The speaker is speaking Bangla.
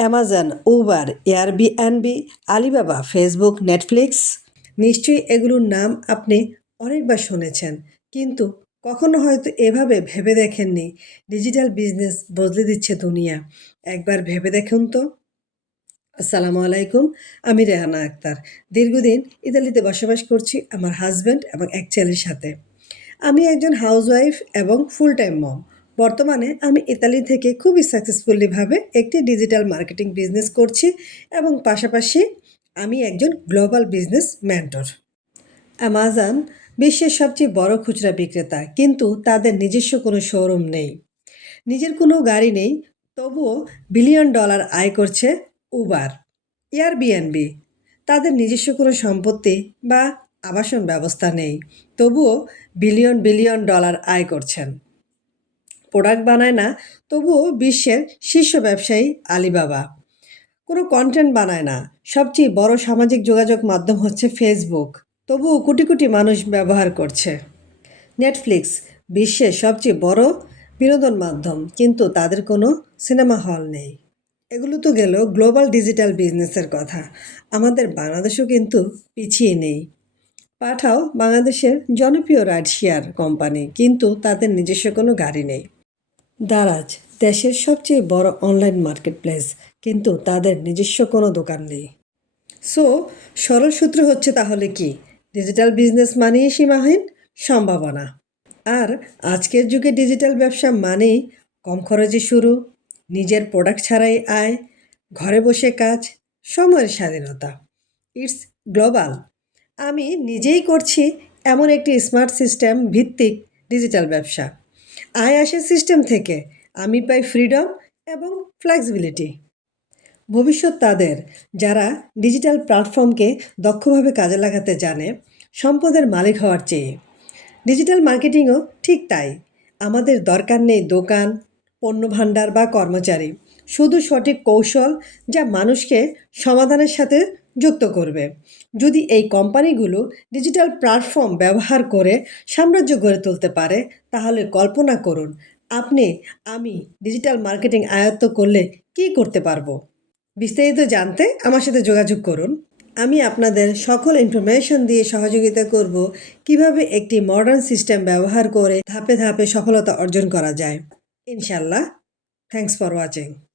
Amazon Uber Airbnb Alibaba Facebook Netflix নিশ্চয়ই এগুলোর নাম আপনি অনেকবার শুনেছেন, কিন্তু কখনো হয়তো এভাবে ভেবে দেখেননি। ডিজিটাল বিজনেস বদলে দিচ্ছে দুনিয়া। একবার ভেবে দেখুন তো। আসসালামু আলাইকুম, আমি রেহানা আক্তার। দীর্ঘদিন ইতালিতে বসবাস করছি আমার হাজব্যান্ড এবং এক ছেলের সাথে। আমি একজন হাউসওয়াইফ এবং ফুল টাইম মম বর্তমানে আমি ইতালি থেকে খুবই সাকসেসফুলিভাবে একটি ডিজিটাল মার্কেটিং বিজনেস করছি এবং পাশাপাশি আমি একজন গ্লোবাল বিজনেস মেন্টর অ্যামাজন বিশ্বের সবচেয়ে বড় খুচরা বিক্রেতা, কিন্তু তাদের নিজস্ব কোনো শোরুম নেই। নিজের কোনো গাড়ি নেই, তবুও বিলিয়ন ডলার আয় করছে উবার এয়ারবিএনবি তাদের নিজস্ব কোনো সম্পত্তি বা আবাসন ব্যবস্থা নেই, তবুও বিলিয়ন বিলিয়ন ডলার আয় করছেন। প্রোডাক্ট বানায় না, তবুও বিশ্বের শীর্ষ ব্যবসায়ী আলিবাবা। কোনো কন্টেন্ট বানায় না। সবচেয়ে বড় সামাজিক যোগাযোগ মাধ্যম হচ্ছে ফেসবুক তবুও কোটি কোটি মানুষ ব্যবহার করছে। নেটফ্লিক্স বিশ্বের সবচেয়ে বড় বিনোদন মাধ্যম, কিন্তু তাদের কোনো সিনেমা হল নেই। এগুলো তো গেল গ্লোবাল ডিজিটাল বিজনেসের কথা। আমাদের বাংলাদেশও কিন্তু পিছিয়ে নেই। পাঠাও বাংলাদেশের জনপ্রিয় রাইড শেয়ার কোম্পানি কিন্তু তাদের নিজস্ব কোনো গাড়ি নেই। দারাজ, দেশের সবচেয়ে বড় অনলাইন মার্কেটপ্লেস কিন্তু তাদের নিজস্ব কোনো দোকান নেই। সো সরল সূত্র হচ্ছে তাহলে কি? ডিজিটাল বিজনেস মানেই সীমাহীন, সম্ভাবনা। আর আজকের যুগে ডিজিটাল ব্যবসা মানেই কম খরচে শুরু, নিজের প্রোডাক্ট ছাড়াই আয়, ঘরে বসে কাজ, সময়ের স্বাধীনতা। ইটস গ্লোবাল আমি নিজেই করছি এমন একটি স্মার্ট সিস্টেম ভিত্তিক ডিজিটাল ব্যবসা। আয় আসে সিস্টেম থেকে আমি পাই ফ্রিডম এবং ফ্লেক্সিবিলিটি ভবিষ্যৎ তাদের, যারা ডিজিটাল প্ল্যাটফর্মকে দক্ষভাবে কাজে লাগাতে জানে, সম্পদের মালিক হওয়ার চেয়ে। ডিজিটাল মার্কেটিংও ঠিক তাই। আমাদের দরকার নেই দোকান, পণ্য ভাণ্ডার বা কর্মচারী। শুধু সঠিক কৌশল যা মানুষকে সমাধানের সাথে যুক্ত করবে। যদি এই কোম্পানিগুলো ডিজিটাল প্ল্যাটফর্ম ব্যবহার করে সাম্রাজ্য গড়ে তুলতে পারে, তাহলে কল্পনা করুন, আপনি, আমি ডিজিটাল মার্কেটিং আয়ত্ত করলে কী করতে পারব? বিস্তারিত জানতে আমার সাথে যোগাযোগ করুন। আমি আপনাদের সকল ইনফরমেশন দিয়ে সহযোগিতা করব কীভাবে একটি মডার্ন সিস্টেম ব্যবহার করে ধাপে ধাপে সফলতা অর্জন করা যায়। ইনশাল্লাহ থ্যাংকস ফর ওয়াচিং